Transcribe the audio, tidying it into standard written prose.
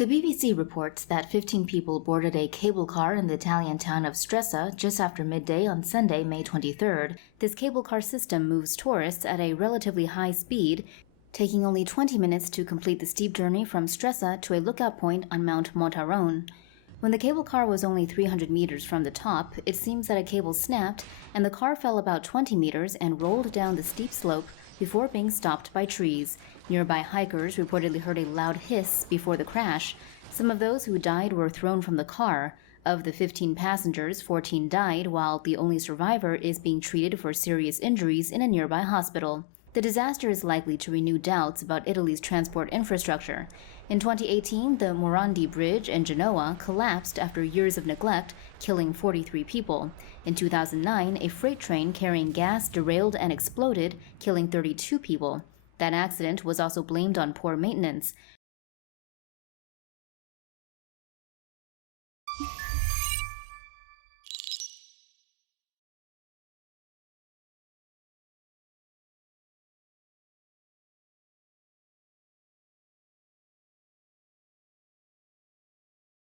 The BBC reports that 15 people boarded a cable car in the Italian town of Stresa just after midday on Sunday, May 23rd. This cable car system moves tourists at a relatively high speed, taking only 20 minutes to complete the steep journey from Stresa to a lookout point on Mount Montaron. When the cable car was only 300 meters from the top, it seems that a cable snapped and the car fell about 20 meters and rolled down the steep slope before being stopped by trees. Nearby hikers reportedly heard a loud hiss before the crash. Some of those who died were thrown from the car. Of the 15 passengers, 14 died, while the only survivor is being treated for serious injuries in a nearby hospital. The disaster is likely to renew doubts about Italy's transport infrastructure. In 2018, the Morandi bridge in Genoa collapsed after years of neglect, killing 43 people. In 2009, a freight train carrying gas derailed and exploded, killing 32 people. That accident was also blamed on poor maintenance.